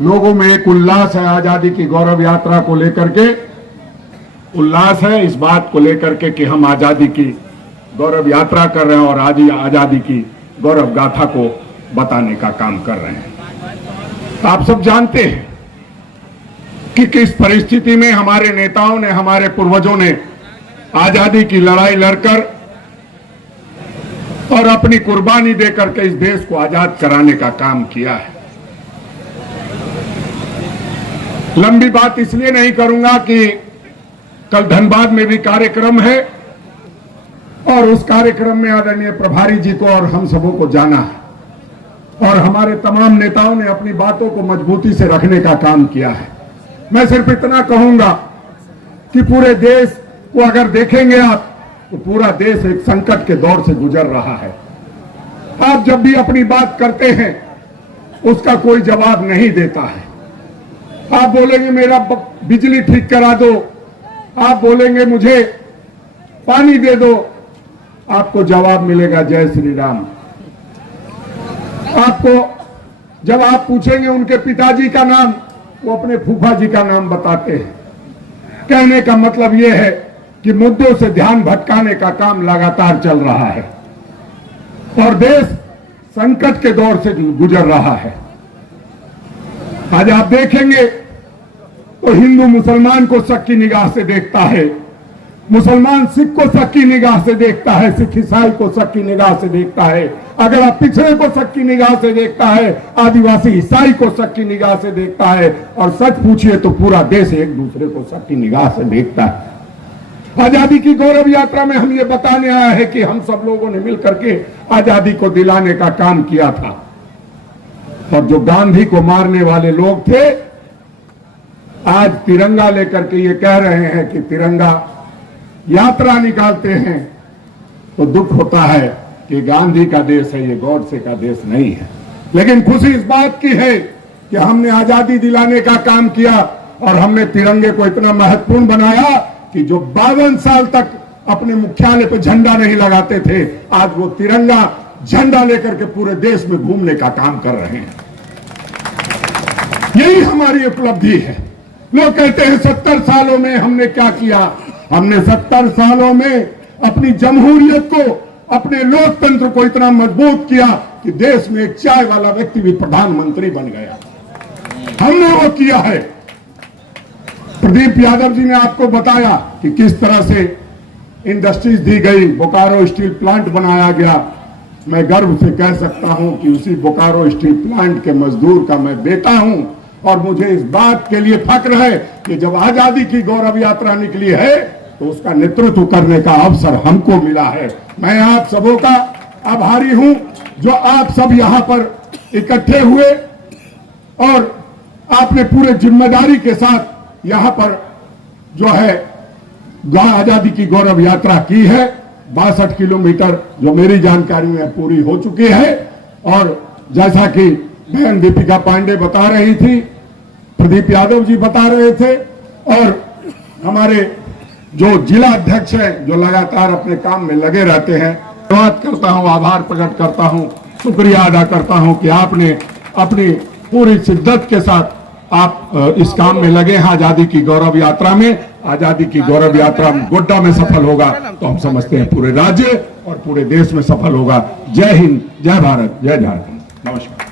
लोगों में एक उल्लास है आजादी की गौरव यात्रा को लेकर के, उल्लास है इस बात को लेकर के कि हम आजादी की गौरव यात्रा कर रहे हैं और आज आजादी की गौरव गाथा को बताने का काम कर रहे हैं। आप सब जानते हैं कि किस परिस्थिति में हमारे नेताओं ने, हमारे पूर्वजों ने आजादी की लड़ाई लड़कर और अपनी कुर्बानी देकर के इस देश को आजाद कराने का काम किया है। लंबी बात इसलिए नहीं करूंगा कि कल धनबाद में भी कार्यक्रम है और उस कार्यक्रम में आदरणीय प्रभारी जी को और हम सबों को जाना है और हमारे तमाम नेताओं ने अपनी बातों को मजबूती से रखने का काम किया है। मैं सिर्फ इतना कहूंगा कि पूरे देश को अगर देखेंगे आप तो पूरा देश एक संकट के दौर से गुजर रहा है। आप जब भी अपनी बात करते हैं उसका कोई जवाब नहीं देता है। आप बोलेंगे मेरा बिजली ठीक करा दो, आप बोलेंगे मुझे पानी दे दो, आपको जवाब मिलेगा जय श्री राम। आपको जब आप पूछेंगे उनके पिताजी का नाम, वो अपने फूफा जी का नाम बताते हैं। कहने का मतलब यह है कि मुद्दों से ध्यान भटकाने का काम लगातार चल रहा है और देश संकट के दौर से गुजर रहा है। आज आप देखेंगे तो हिंदू मुसलमान को शक की निगाह से देखता है, मुसलमान सिख को शक की निगाह से देखता है, सिख ईसाई को शक की निगाह से देखता है, अगर आप पिछड़े को शक की निगाह से देखता है, आदिवासी ईसाई को शक की निगाह से देखता है और सच पूछिए तो पूरा देश एक दूसरे को शक की निगाह से देखता है। आजादी की गौरव यात्रा में हम ये बताने आया है कि हम सब लोगों ने मिलकर के आजादी को दिलाने का काम किया था और जो गांधी को मारने वाले लोग थे आज तिरंगा लेकर के ये कह रहे हैं कि तिरंगा यात्रा निकालते हैं, तो दुख होता है कि गांधी का देश है, ये गॉडसे का देश नहीं है। लेकिन खुशी इस बात की है कि हमने आजादी दिलाने का काम किया और हमने तिरंगे को इतना महत्वपूर्ण बनाया कि जो 52 साल तक अपने मुख्यालय पर झंडा नहीं लगाते थे, आज वो तिरंगा झंडा लेकर के पूरे देश में घूमने का काम कर रहे हैं। यही हमारी उपलब्धि है। लोग कहते हैं 70 सालों में हमने क्या किया। हमने 70 सालों में अपनी जमहूरियत को, अपने लोकतंत्र को इतना मजबूत किया कि देश में एक चाय वाला व्यक्ति भी प्रधानमंत्री बन गया। हमने वो किया है। प्रदीप यादव जी ने आपको बताया कि किस तरह से इंडस्ट्रीज दी गई, बोकारो स्टील प्लांट बनाया गया। मैं गर्व से कह सकता हूं कि उसी बोकारो स्टील प्लांट के मजदूर का मैं बेटा हूं और मुझे इस बात के लिए फक्र है कि जब आजादी की गौरव यात्रा निकली है तो उसका नेतृत्व करने का अवसर हमको मिला है। मैं आप सबों का आभारी हूं जो आप सब यहां पर इकट्ठे हुए और आपने पूरे जिम्मेदारी के साथ यहां पर जो है आजादी की गौरव यात्रा की है। 62 किलोमीटर जो मेरी जानकारी में पूरी हो चुकी है और जैसा कि बहन दीपिका पांडे बता रही थी, प्रदीप यादव जी बता रहे थे और हमारे जो जिला अध्यक्ष हैं जो लगातार अपने काम में लगे रहते हैं, धन्यवाद करता हूं, आभार प्रकट करता हूं, शुक्रिया अदा करता हूं कि आपने अपनी पूरी शिद्दत के साथ आप इस काम में लगे हैं। आजादी की गौरव यात्रा में, आजादी की गौरव यात्रा गोड्डा में सफल होगा तो हम समझते हैं पूरे राज्य और पूरे देश में सफल होगा। जय हिंद, जय भारत, जय झारखंड। नमस्कार।